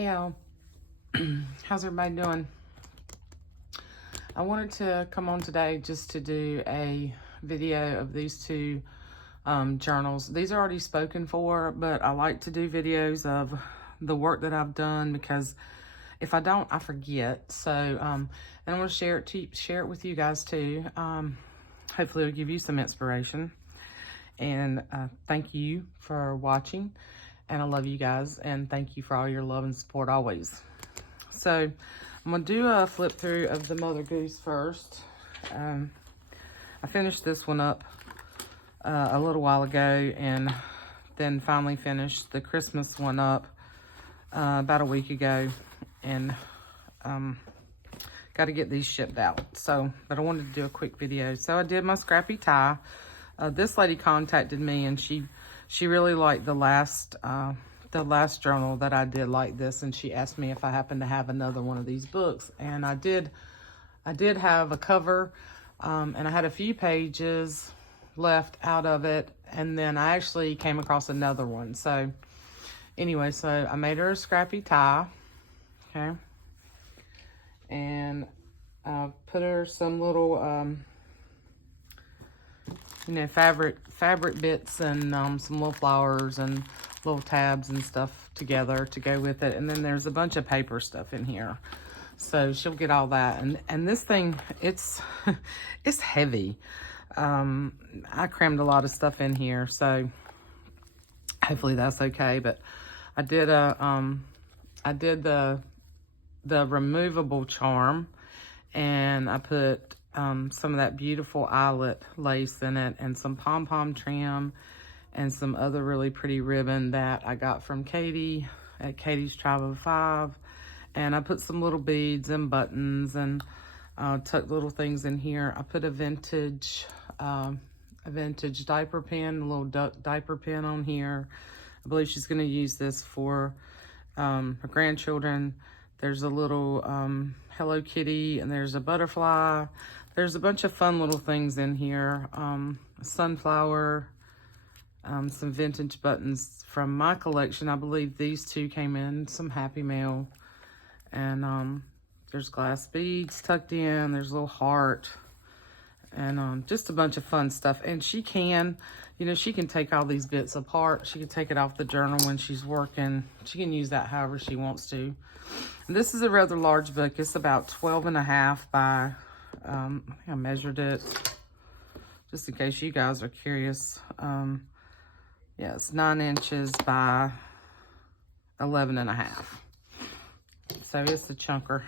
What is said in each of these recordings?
Hey y'all, how's everybody doing? I wanted to come on today just to do a video of these two journals. These are already spoken for, but I like to do videos of the work that I've done because if I don't, I forget. So, and I want to share it with you guys too. Hopefully it'll give you some inspiration. And thank you for watching. And I love you guys. And thank you for all your love and support always. So I'm going to do a flip through of the Mother Goose first. I finished this one up a little while ago and then finally finished the Christmas one up about a week ago. And got to get these shipped out. So, but I wanted to do a quick video. So I did my scrappy tie. This lady contacted me and she really liked the last journal that I did like this, and she asked me if I happened to have another one of these books, and I did have a cover, and I had a few pages left out of it, and then I actually came across another one. So anyway, so I made her a scrappy tie, okay, and put her some little fabric bits and some little flowers and little tabs and stuff together to go with it. And then there's a bunch of paper stuff in here, so she'll get all that. And this thing, it's it's heavy. I crammed a lot of stuff in here, so hopefully that's okay. But I did the removable charm, and I put some of that beautiful eyelet lace in it, and some pom-pom trim, and some other really pretty ribbon that I got from Katie at Katie's Tribe of Five. And I put some little beads and buttons and tucked little things in here. I put a vintage diaper pen, a little duck diaper pen on here. I believe she's going to use this for her grandchildren. There's a little Hello Kitty, and there's a butterfly. There's a bunch of fun little things in here. A sunflower, some vintage buttons from my collection. I believe these two came in some Happy Mail. And there's glass beads tucked in. There's a little heart. And just a bunch of fun stuff. And she can, she can take all these bits apart. She can take it off the journal when she's working. She can use that however she wants to. And this is a rather large book. It's about 12.5 by, I think I measured it just in case you guys are curious. Yeah, it's 9 inches by 11.5. So it's a chunker.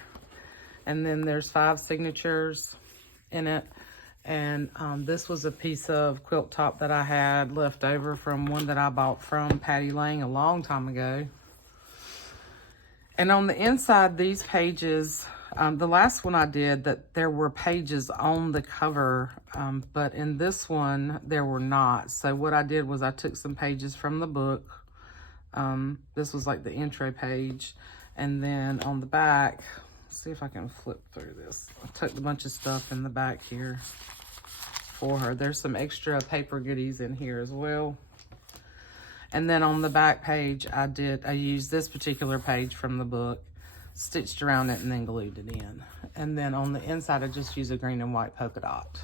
And then there's 5 signatures in it. And this was a piece of quilt top that I had left over from one that I bought from Patty Lang a long time ago. And on the inside, these pages, the last one I did, that there were pages on the cover, but in this one, there were not. So what I did was I took some pages from the book. This was like the intro page. And then on the back, let's see if I can flip through this. I tucked a bunch of stuff in the back here for her. There's some extra paper goodies in here as well. And then on the back page, I used this particular page from the book, stitched around it, and then glued it in. And then on the inside, I just used a green and white polka dot.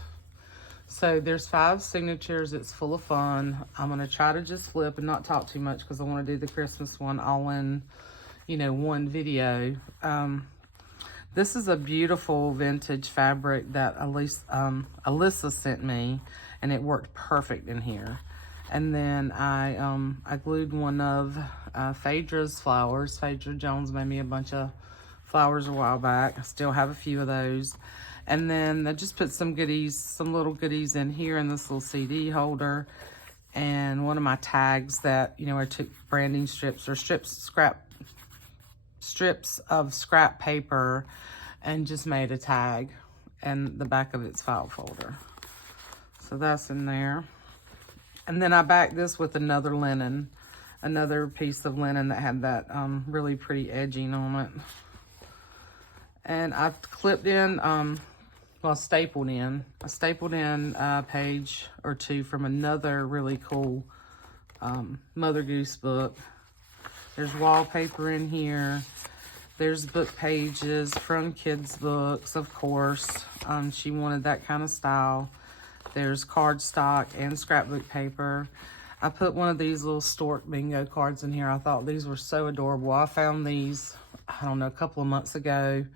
So there's 5 signatures. It's full of fun. I'm going to try to just flip and not talk too much because I want to do the Christmas one all in, one video. This is a beautiful vintage fabric that Alyssa sent me, and it worked perfect in here. And then I glued one of Phaedra's flowers. Phaedra Jones made me a bunch of flowers a while back. I still have a few of those. And then I just put some little goodies in here in this little CD holder. And one of my tags that, I took branding strips or strips of scrap paper and just made a tag, and the back of its file folder. So that's in there. And then I backed this with another piece of linen that had that really pretty edging on it. And I clipped in, stapled in a page or two from another really cool Mother Goose book There's wallpaper in here. There's book pages from kids' books, of course. She wanted that kind of style. There's cardstock and scrapbook paper. I put one of these little stork bingo cards in here. I thought these were so adorable. I found these, I don't know, a couple of months ago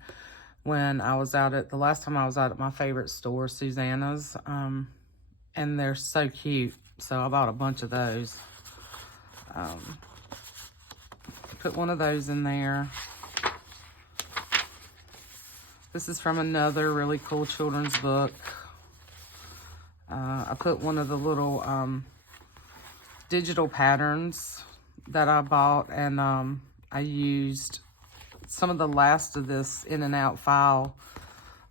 when I was out at, the last time I was out at my favorite store, Susanna's. And they're so cute. So I bought a bunch of those. Put one of those in there. This is from another really cool children's book. I put one of the little digital patterns that I bought, and I used some of the last of this in and out file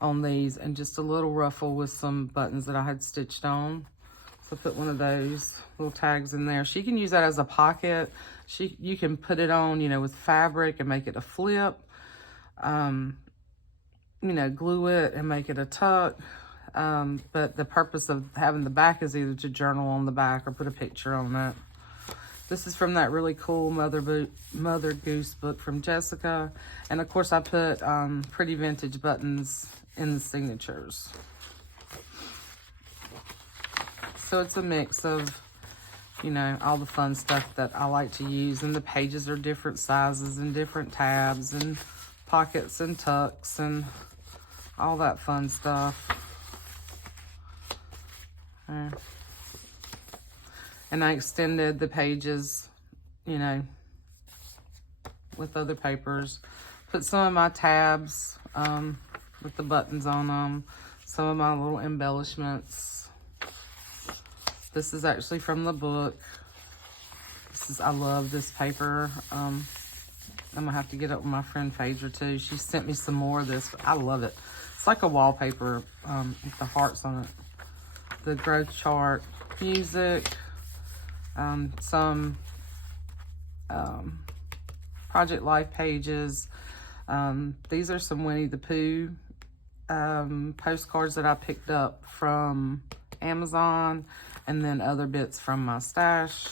on these, and just a little ruffle with some buttons that I had stitched on. So I put one of those little tags in there. She can use that as a pocket. You can put it on, you know, with fabric and make it a flip. You know, glue it and make it a tuck. But the purpose of having the back is either to journal on the back or put a picture on it. This is from that really cool Mother Goose book from Jessica. And of course I put pretty vintage buttons in the signatures. So it's a mix of, you know, all the fun stuff that I like to use. And the pages are different sizes and different tabs and pockets and tucks and all that fun stuff. And I extended the pages, you know, with other papers. Put some of my tabs with the buttons on them. Some of my little embellishments. This is actually from the book. I love this paper. I'm gonna have to get it with my friend Phaedra too. She sent me some more of this, but I love it. It's like a wallpaper with the hearts on it. The growth chart, music, some Project Life pages. These are some Winnie the Pooh postcards that I picked up from Amazon, and then other bits from my stash.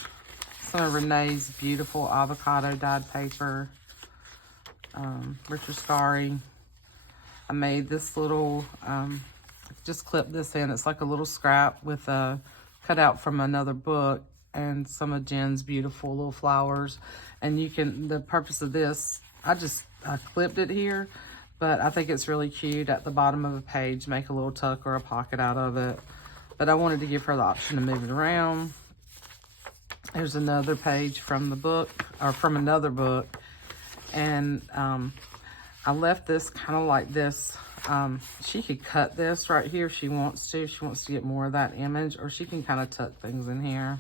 Some of Renee's beautiful avocado dyed paper. Richard Scarry. I made this little, just clipped this in. It's like a little scrap with a cutout from another book and some of Jen's beautiful little flowers. And you can, the purpose of this, I clipped it here, but I think it's really cute at the bottom of a page, make a little tuck or a pocket out of it. But I wanted to give her the option to move it around. There's another page from the book, or from another book. And I left this kind of like this. She could cut this right here if she wants to. If she wants to get more of that image, or she can kind of tuck things in here.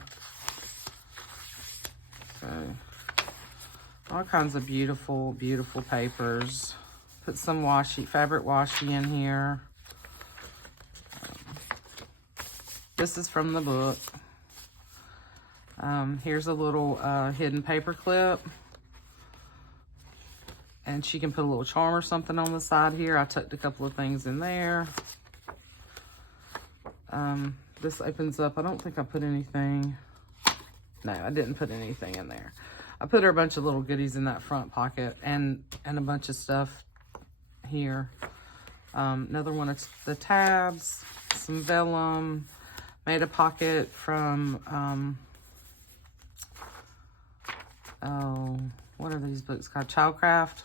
So, all kinds of beautiful, beautiful papers. Put some washi, fabric washi in here. This is from the book. Here's a little hidden paper clip. And she can put a little charm or something on the side here. I tucked a couple of things in there. This opens up. I don't think I put anything. No, I didn't put anything in there. I put her a bunch of little goodies in that front pocket and a bunch of stuff here. Another one of the tabs, some vellum. Made a pocket from, what are these books called? Childcraft.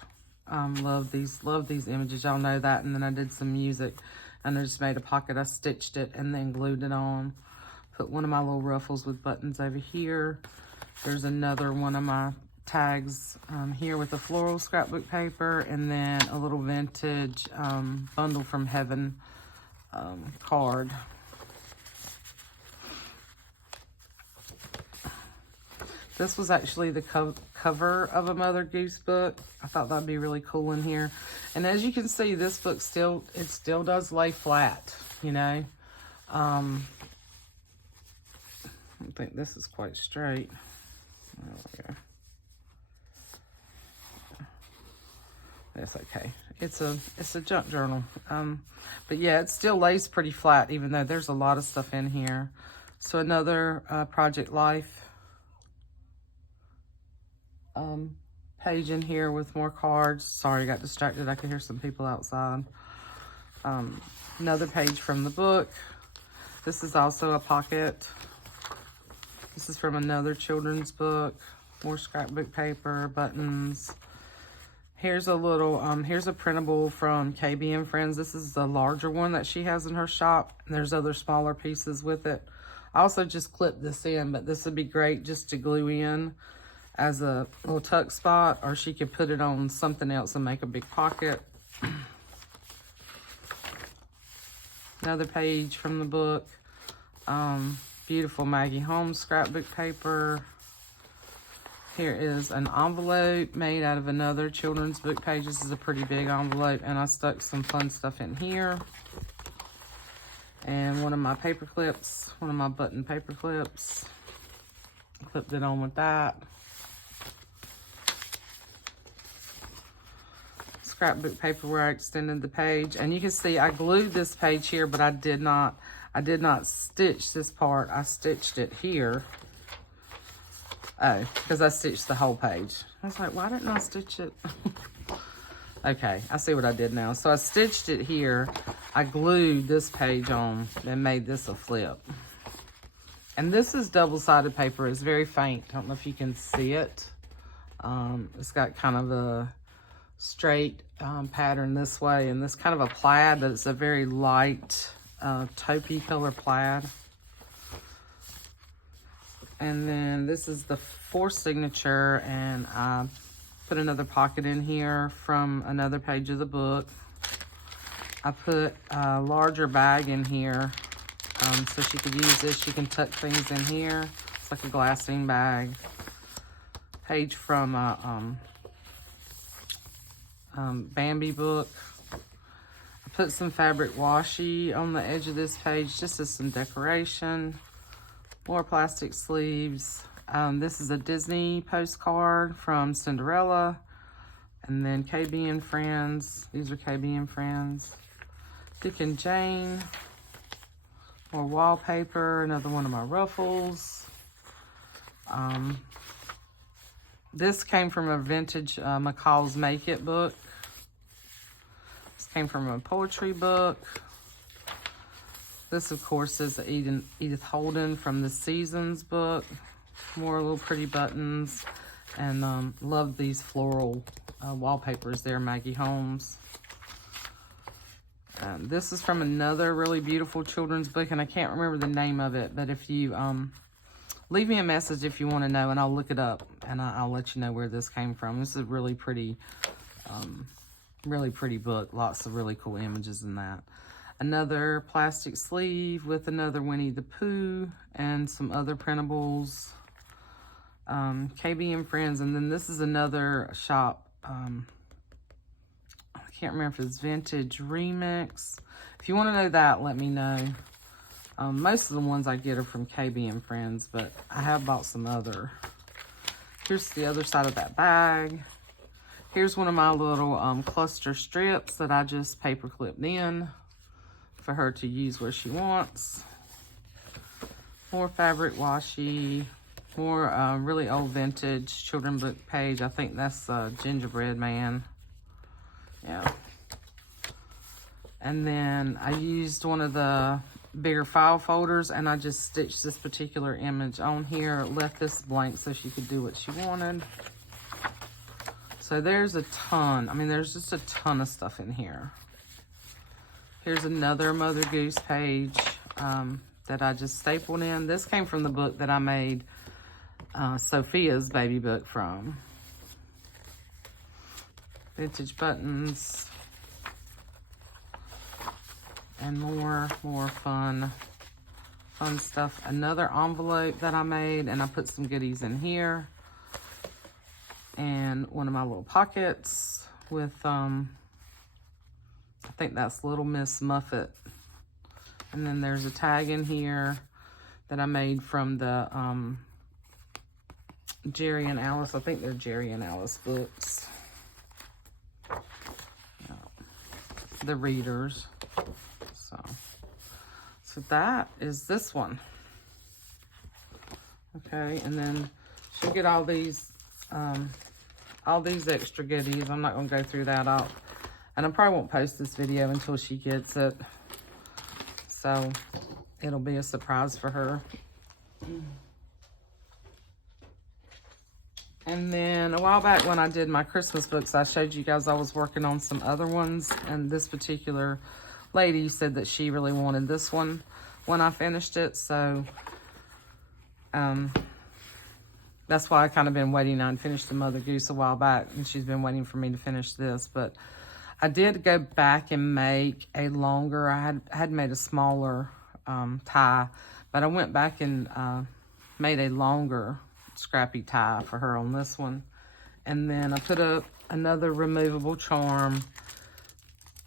Love these images. Y'all know that. And then I did some music, and I just made a pocket. I stitched it and then glued it on. Put one of my little ruffles with buttons over here. There's another one of my tags here with a floral scrapbook paper, and then a little vintage Bundle from Heaven card. This was actually the cover of a Mother Goose book. I thought that'd be really cool in here. And as you can see, this book still does lay flat, you know. I think this is quite straight. There we go. That's okay. It's a junk journal. But yeah, it still lays pretty flat, even though there's a lot of stuff in here. So another Project Life page in here with more cards. Sorry, I got distracted. I could hear some people outside. Another page from the book. This is also a pocket. This is from another children's book. More scrapbook paper, buttons. Here's a little, here's a printable from KB and Friends. This is the larger one that she has in her shop. And there's other smaller pieces with it. I also just clipped this in, but this would be great just to glue in as a little tuck spot, or she could put it on something else and make a big pocket. Another page from the book. Beautiful Maggie Holmes scrapbook paper. Here is an envelope made out of another children's book page. This is a pretty big envelope, and I stuck some fun stuff in here. And one of my paper clips, one of my button paper clips. Clipped it on with that. Scrapbook paper where I extended the page. And you can see I glued this page here, but I did not stitch this part. I stitched it here. Oh, because I stitched the whole page. I was like, why didn't I stitch it? Okay, I see what I did now. So I stitched it here. I glued this page on and made this a flip. And this is double-sided paper. It's very faint. I don't know if you can see it. It's got kind of a straight pattern this way, and this kind of a plaid, but it's a very light taupey color plaid. And then this is the fourth signature, and I put another pocket in here from another page of the book. I put a larger bag in here so she could use this. She can tuck things in here. It's like a glassine bag. Page from a Bambi book. I put some fabric washi on the edge of this page just as some decoration. More plastic sleeves. This is a Disney postcard from Cinderella. And then KB and Friends. These are KB and Friends. Dick and Jane. More wallpaper. Another one of my ruffles. This came from a vintage McCall's Make It book. This came from a poetry book. This, of course, is Edith Holden from the Seasons book. More little pretty buttons. And love these floral wallpapers there, Maggie Holmes. This is from another really beautiful children's book, and I can't remember the name of it, but if you leave me a message if you want to know, and I'll look it up, and I'll let you know where this came from. This is a really pretty book. Lots of really cool images in that. Another plastic sleeve with another Winnie the Pooh and some other printables. KB and Friends, and then this is another shop. I can't remember if it's Vintage Remix. If you want to know that, let me know. Most of the ones I get are from KB and Friends, but I have bought some other. Here's the other side of that bag. Here's one of my little cluster strips that I just paper clipped in for her to use where she wants. More fabric washi. More really old vintage children book page. I think that's Gingerbread Man. Yeah. And then I used one of the bigger file folders, and I just stitched this particular image on here. Left this blank so she could do what she wanted. So there's a ton. I mean, there's just a ton of stuff in here. Here's another Mother Goose page that I just stapled in. This came from the book that I made Sophia's baby book from. Vintage buttons. And more fun stuff. Another envelope that I made, and I put some goodies in here. And one of my little pockets with, I think that's Little Miss Muffet. And then there's a tag in here that I made from the Jerry and Alice. I think they're Jerry and Alice books. The readers. So that is this one. Okay, and then she'll get all these all these extra goodies. I'm not going to go through that all. And I probably won't post this video until she gets it. So it'll be a surprise for her. And then a while back when I did my Christmas books, I showed you guys I was working on some other ones. And this particular lady said that she really wanted this one when I finished it. So that's why I kind of been waiting. I finished the Mother Goose a while back, and she's been waiting for me to finish this. But I did go back and make a longer, I had made a smaller tie, but I went back and made a longer scrappy tie for her on this one. And then I put another removable charm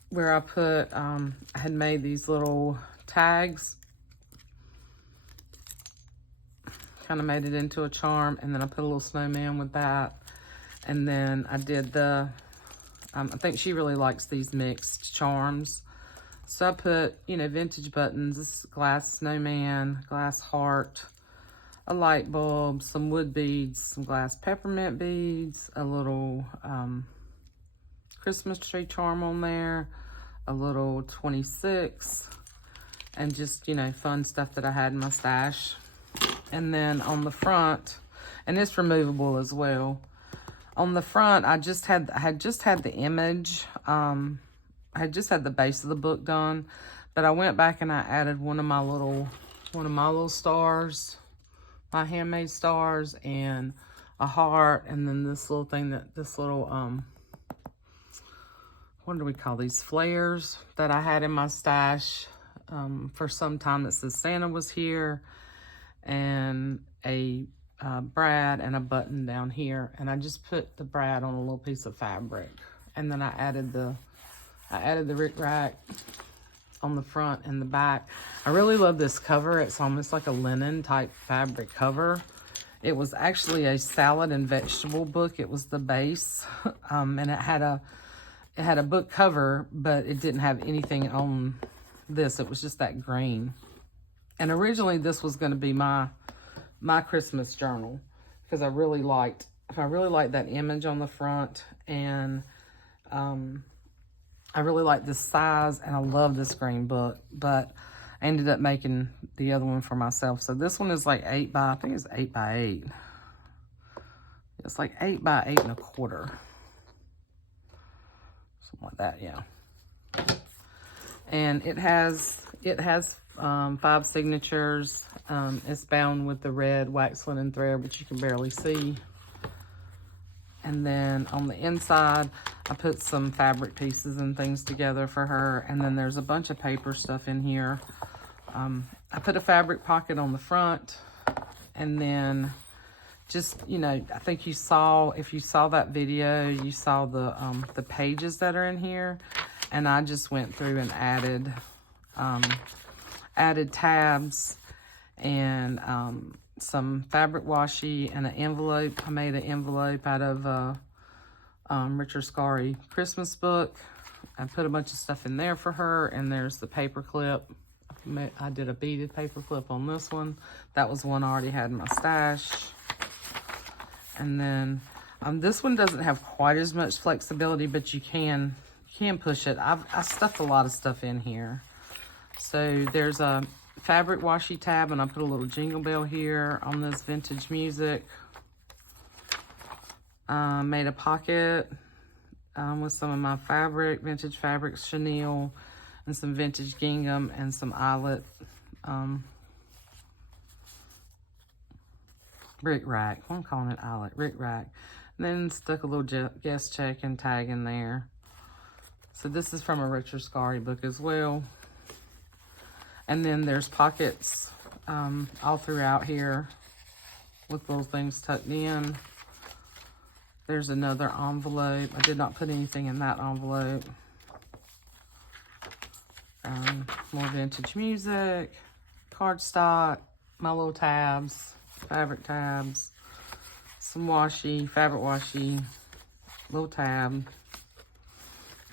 where I put, I had made these little tags, kind of made it into a charm, and then I put a little snowman with that. And then I did the, I think she really likes these mixed charms. So I put, you know, vintage buttons, this glass snowman, glass heart, a light bulb, some wood beads, some glass peppermint beads, a little Christmas tree charm on there, a little 26, and just, you know, fun stuff that I had in my stash. And then on the front, and it's removable as well. On the front, I had just had the image. I had just had the base of the book done, but I went back and I added one of my little stars, my handmade stars, and a heart, and then this little thing what do we call these, flares that I had in my stash for some time that says Santa was here, and a brad and a button down here. And I just put the brad on a little piece of fabric, and then I added the Rick Rack on the front and the back. I really love this cover. It's almost like a linen type fabric cover. It was actually a salad and vegetable book. It was the base, and it had a book cover, but it didn't have anything on this. It was just that green. And originally this was going to be my Christmas journal, because I really liked that image on the front, and I really like this size, and I love this green book, but I ended up making the other one for myself. So this one is like 8 by, I think it's 8 by 8. It's like 8 by 8 and a quarter. Something like that, yeah. And it has 5 signatures. It's bound with the red wax linen thread, which you can barely see. And then on the inside, I put some fabric pieces and things together for her. And then there's a bunch of paper stuff in here. I put a fabric pocket on the front. And then just, you know, I think if you saw that video, you saw the pages that are in here. And I just went through and added tabs and some fabric washi and an envelope. I made an envelope out of Richard Scarry Christmas book. I put a bunch of stuff in there for her, and there's the paper clip. I did a beaded paper clip on this one. That was one I already had in my stash. And then this one doesn't have quite as much flexibility, but you can push it. I stuffed a lot of stuff in here. So there's a fabric washi tab, and I put a little jingle bell here on this vintage music. Made a pocket with some of my vintage fabrics, chenille, and some vintage gingham, and some eyelet Rick Rack. I'm calling it eyelet, Rick Rack. And then stuck a little guest check and tag in there. So this is from a Richard Scarry book as well. And then there's pockets all throughout here with little things tucked in. There's another envelope. I did not put anything in that envelope. More vintage music, cardstock, my little tabs, fabric tabs, some washi, fabric washi, little tab.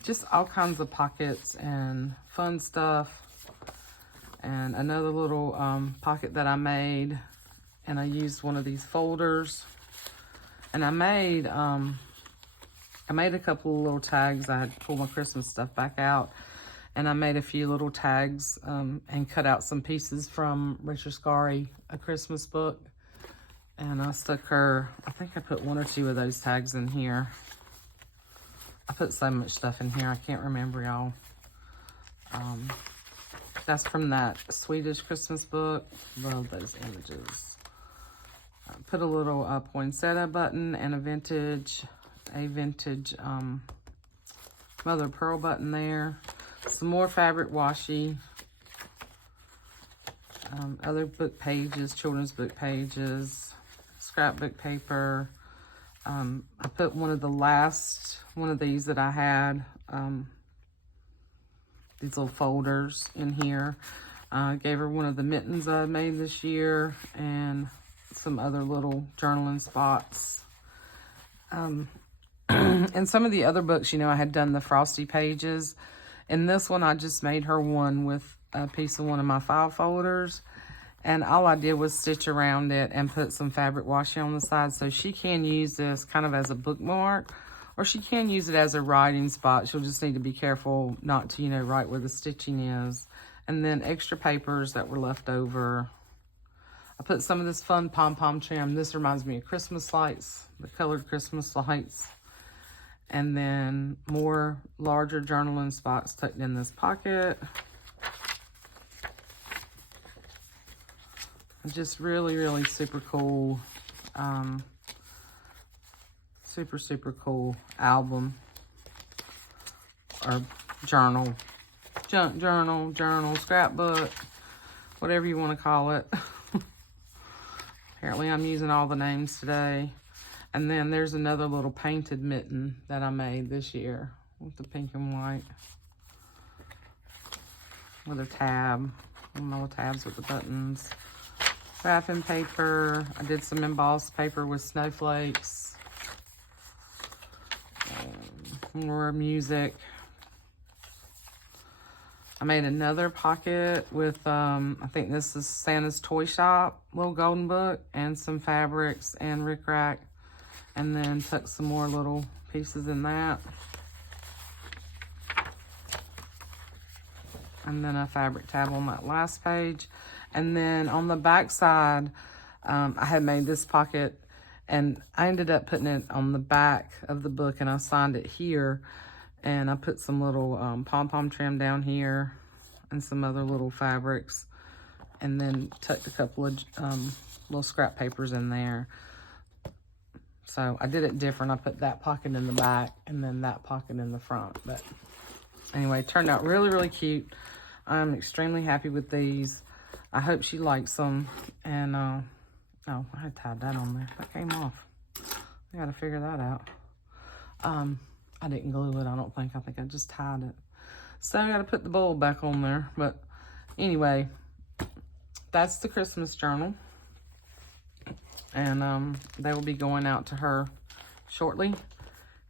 Just all kinds of pockets and fun stuff. And another little pocket that I made, and I used one of these folders. And I made I made a couple of little tags. I had to pull my Christmas stuff back out. And I made a few little tags and cut out some pieces from Richard Scarry, A Christmas Book. And I stuck her, I think I put 1 or 2 of those tags in here. I put so much stuff in here, I can't remember, y'all. That's from that Swedish Christmas book. Love those images. I put a little poinsettia button and a vintage mother of pearl button there. Some more fabric washi. Other book pages, children's book pages, scrapbook paper. I put one of these that I had, these little folders in here. Gave her one of the mittens I made this year and some other little journaling spots. In some of the other books, you know, I had done the frosty pages. In this one, I just made her one with a piece of one of my file folders. And all I did was stitch around it and put some fabric washi on the side. So she can use this kind of as a bookmark, or she can use it as a writing spot. She'll just need to be careful not to, you know, write where the stitching is. And then extra papers that were left over. I put some of this fun pom-pom trim. This reminds me of Christmas lights, the colored Christmas lights. And then more larger journaling spots tucked in this pocket. Just really, really super cool. Super cool album or journal. Junk journal, scrapbook, whatever you want to call it. Apparently I'm using all the names today. And then there's another little painted mitten that I made this year with the pink and white. With a tab, little tabs with the buttons. Wrapping paper. I did some embossed paper with snowflakes. More music. I made another pocket with, I think this is Santa's Toy Shop, little golden book, and some fabrics and rickrack. And then tuck some more little pieces in that. And then a fabric tab on that last page. And then on the back side, I had made this pocket and I ended up putting it on the back of the book and I signed it here. And I put some little pom-pom trim down here and some other little fabrics. And then tucked a couple of little scrap papers in there. So I did it different. I put that pocket in the back and then that pocket in the front. But anyway, it turned out really, really cute. I'm extremely happy with these. I hope she likes them. And, oh, I had tied that on there. That came off. I got to figure that out. I didn't glue it, I don't think. I think I just tied it. So I got to put the bowl back on there. But anyway, that's the Christmas journal. And they will be going out to her shortly.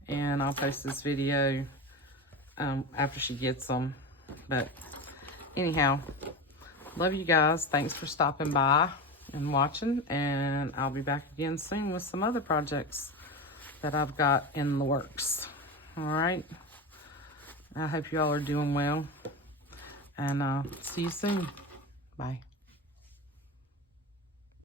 And I'll post this video after she gets them. But anyhow, love you guys. Thanks for stopping by and watching. And I'll be back again soon with some other projects that I've got in the works. All right. I hope you all are doing well. And see you soon. Bye.